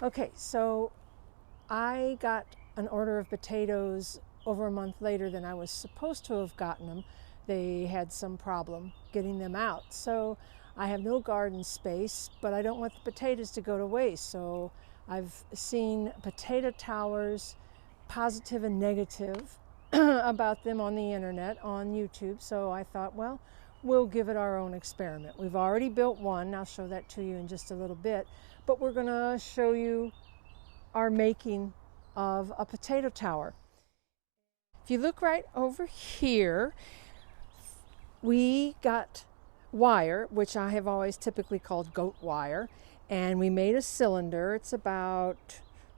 Okay, so I got an order of potatoes over a month later than I was supposed to have gotten them. They had some problem getting them out. So I have no garden space, but I don't want the potatoes to go to waste. So I've seen potato towers, positive and negative, about them on the internet, on YouTube. So I thought, well, we'll give it our own experiment. We've already built one. I'll show that to you in just a little bit. But we're going to show you our making of a potato tower. If you look right over here, we got wire, which I have always typically called goat wire, and we made a cylinder. It's about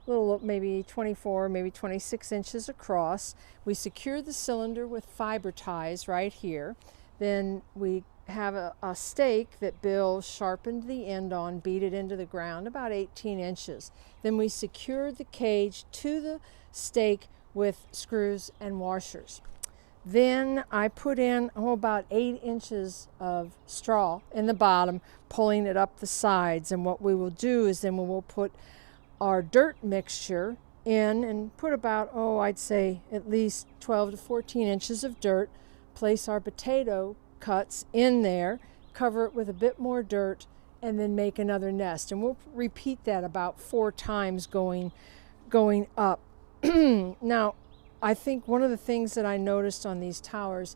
a little, maybe 24, maybe 26 inches across. We secured the cylinder with fiber ties right here. Then we have a stake that Bill sharpened the end on, beat it into the ground about 18 inches. Then we secured the cage to the stake with screws and washers. Then I put in about 8 inches of straw in the bottom, pulling it up the sides. And what we will do is then we will put our dirt mixture in and put about, I'd say at least 12 to 14 inches of dirt, place our potato cuts in there, cover it with a bit more dirt, and then make another nest. And we'll repeat that about 4 times going up. Now, I think one of the things that I noticed on these towers,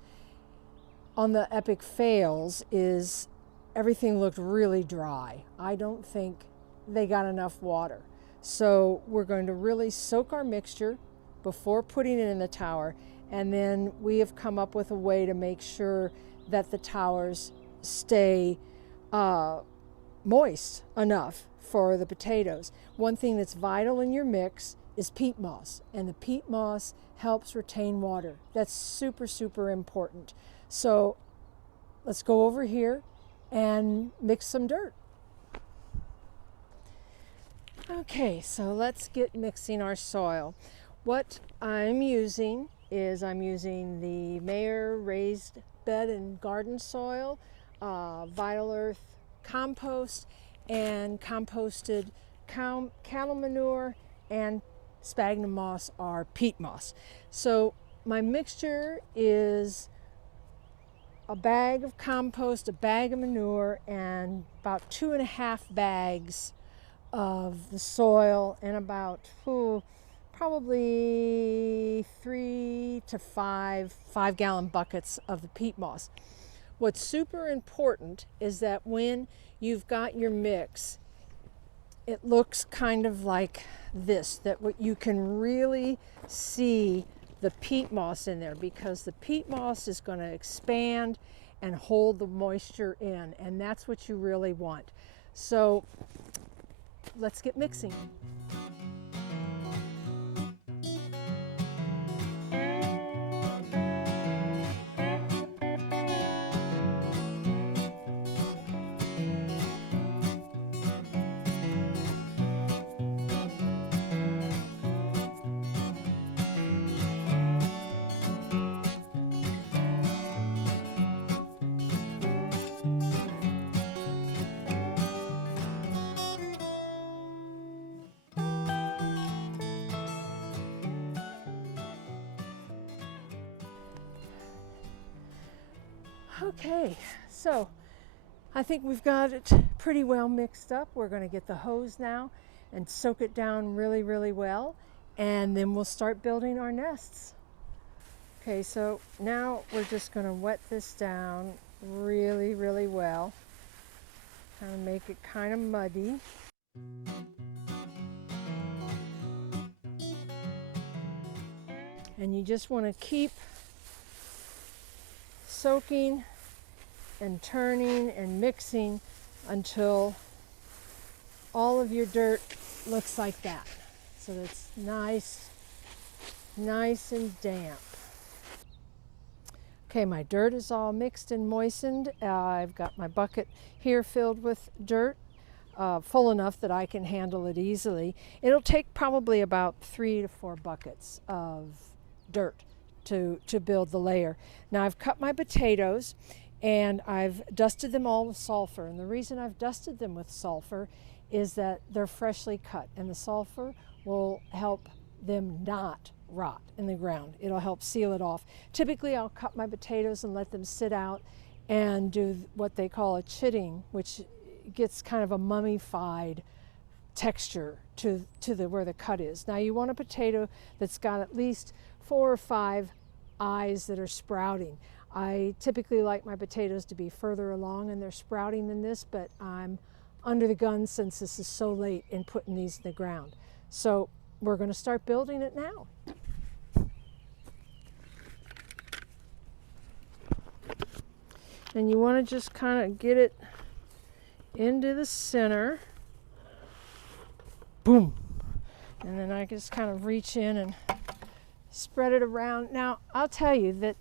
on the epic fails, is everything looked really dry. I don't think they got enough water. So we're going to really soak our mixture before putting it in the tower, and then we have come up with a way to make sure that the towers stay moist enough for the potatoes. One thing that's vital in your mix is peat moss, and the peat moss helps retain water. That's super, super important. So let's go over here and mix some dirt. Okay, so let's get mixing our soil. What I'm using is the Mayer raised bed and garden soil, Vital Earth compost, and composted cattle manure, and sphagnum moss or peat moss. So my mixture is a bag of compost, a bag of manure, and about 2.5 bags of the soil, and about probably 3 to 5 gallon buckets of the peat moss. What's super important is that when you've got your mix, it looks kind of like this, that what you can really see the peat moss in there, because the peat moss is going to expand and hold the moisture in, and that's what you really want. So let's get mixing. Okay, so I think we've got it pretty well mixed up. We're going to get the hose now and soak it down really, really well, and then we'll start building our nests. Okay, so now we're just going to wet this down really, really well. Kind of make it kind of muddy. And you just want to keep soaking and turning and mixing until all of your dirt looks like that. So that's nice and damp. Okay, my dirt is all mixed and moistened. I've got my bucket here filled with dirt, full enough that I can handle it easily. It'll take probably about 3 to 4 buckets of dirt to build the layer. Now I've cut my potatoes and I've dusted them all with sulfur. And the reason I've dusted them with sulfur is that they're freshly cut, and the sulfur will help them not rot in the ground. It'll help seal it off. Typically, I'll cut my potatoes and let them sit out and do what they call a chitting, which gets kind of a mummified texture to where the cut is. Now you want a potato that's got at least 4 or 5 eyes that are sprouting. I typically like my potatoes to be further along and they're sprouting than this, but I'm under the gun since this is so late in putting these in the ground. So we're going to start building it now. And you want to just kind of get it into the center. Boom. And then I just kind of reach in and spread it around. Now, I'll tell you that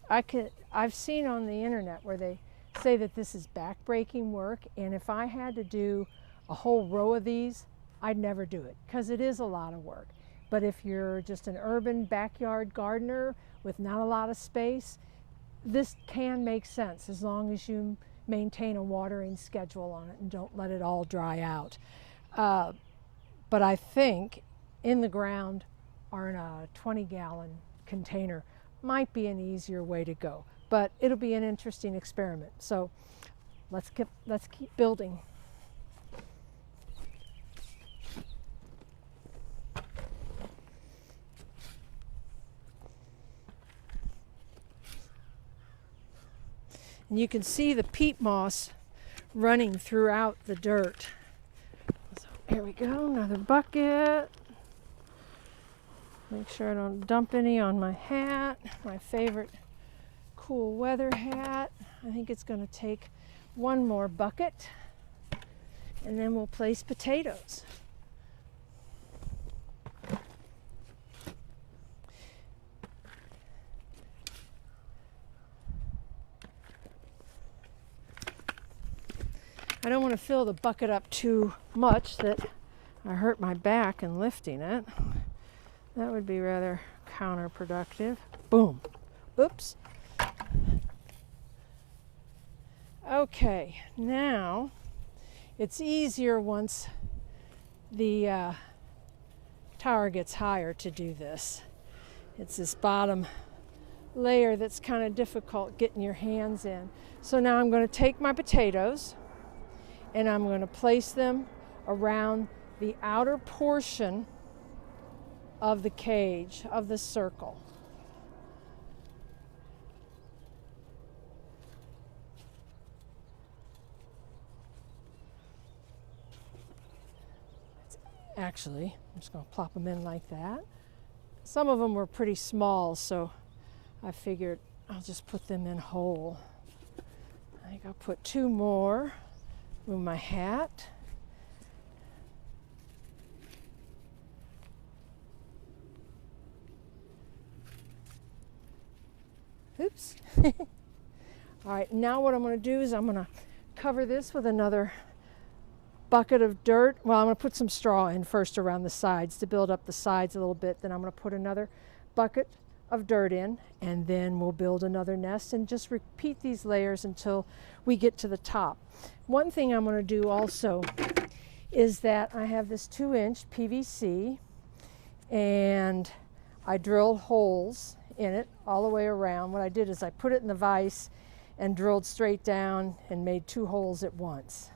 I've seen on the internet where they say that this is back-breaking work, and if I had to do a whole row of these, I'd never do it because it is a lot of work. But if you're just an urban backyard gardener with not a lot of space, this can make sense as long as you maintain a watering schedule on it and don't let it all dry out. But I think in the ground or in a 20-gallon container might be an easier way to go. But it'll be an interesting experiment. So let's keep building. And you can see the peat moss running throughout the dirt. So here we go, another bucket. Make sure I don't dump any on my hat, my favorite cool weather hat. I think it's going to take one more bucket, and then we'll place potatoes. I don't want to fill the bucket up too much that I hurt my back in lifting it. That would be rather counterproductive. Boom. Oops. Okay, now it's easier once the tower gets higher to do this. It's this bottom layer that's kind of difficult getting your hands in. So now I'm going to take my potatoes and I'm going to place them around the outer portion of the cage, of the circle. Actually, I'm just going to plop them in like that. Some of them were pretty small, so I figured I'll just put them in whole. I think I'll put 2 more. Move my hat. Oops. All right, now what I'm going to do is I'm going to cover this with another bucket of dirt. Well, I'm going to put some straw in first around the sides to build up the sides a little bit. Then I'm going to put another bucket of dirt in, and then we'll build another nest and just repeat these layers until we get to the top. One thing I'm going to do also is that I have this 2-inch PVC, and I drilled holes in it all the way around. What I did is I put it in the vise and drilled straight down and made 2 holes at once,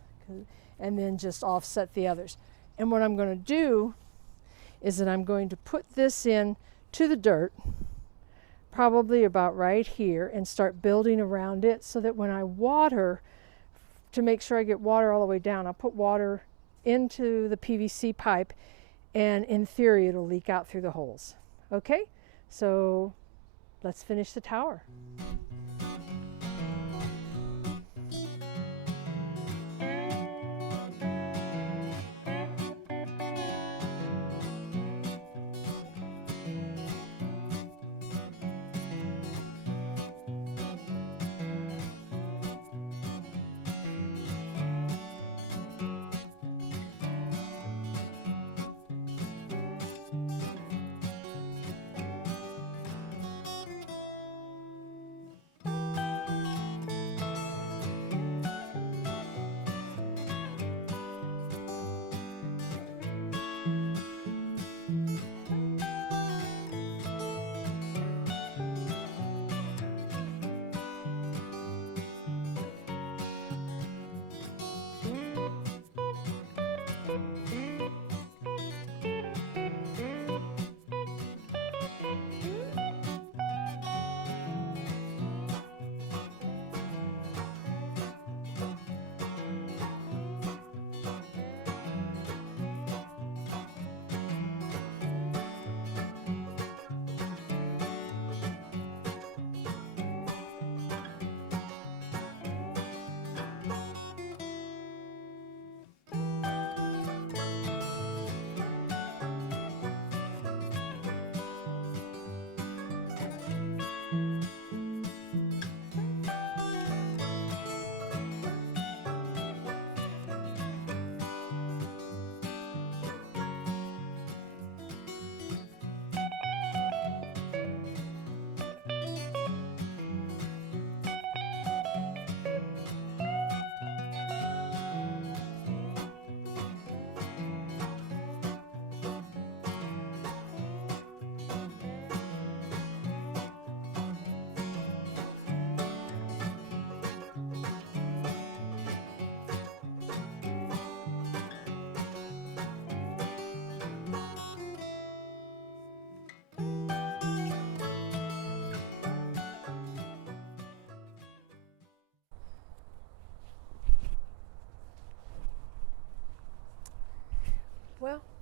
and then just offset the others. And what I'm going to do is that I'm going to put this in to the dirt, probably about right here, and start building around it so that when I water, to make sure I get water all the way down, I'll put water into the PVC pipe, and in theory it'll leak out through the holes. Okay, so let's finish the tower.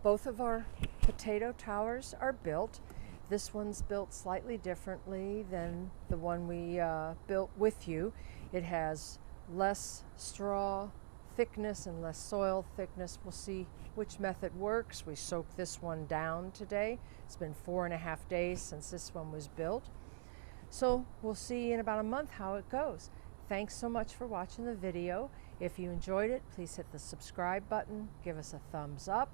Both of our potato towers are built. This one's built slightly differently than the one we built with you. It has less straw thickness and less soil thickness. We'll see which method works. We soaked this one down today. It's been 4.5 days since this one was built. So we'll see in about a month how it goes. Thanks so much for watching the video. If you enjoyed it, please hit the subscribe button, give us a thumbs up,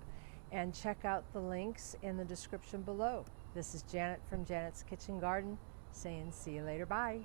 and check out the links in the description below. This is Janet from Janet's Kitchen Garden saying see you later, bye.